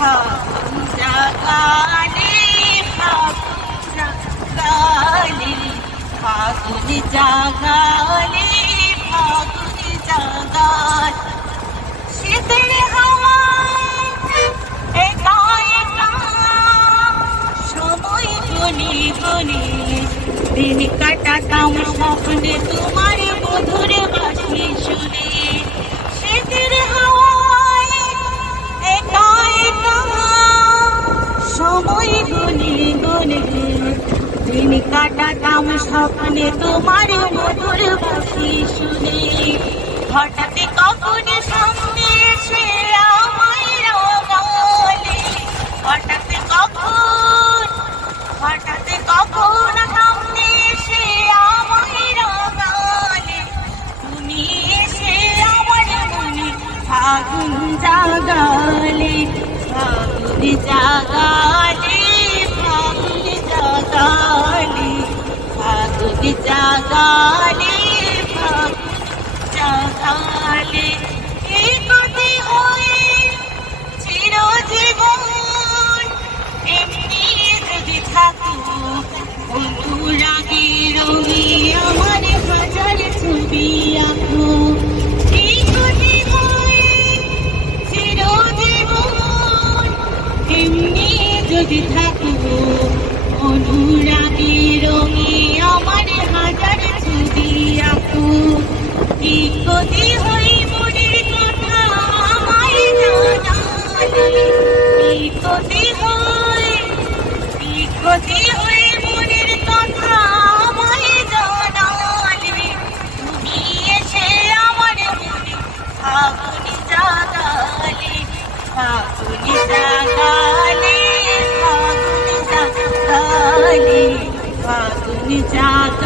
আগুন জাগালে আগুন জাগালে শীতের একা সময় গনি গনি দিন কাটাতাম স্বপ্নে তোমার মধুর বাসি। স্বপ্নে তোমার মধুর বাসি শুনে, হঠাৎ কখন সামনে এসে আমায় রাগালে হঠাৎ কখন হঠাৎ কখন সামনে এসে আমায় রাগালে তুমি এসে আমার মনে আগুন জাগালে আগুন জাগালে। জাগালে জাগালে এই গতি হয়ে এমনি যদি থাকো অনুরাগী রঙে আমার হাজার ছবি আঁকো। যদি থাকো অনুরাগী রঙে গতি হই মনের কথা আমায় জানালে তুমি এসে আমার মনে আগুন জাগালে আগুন জাগালে আগুন জাগালে জাগালে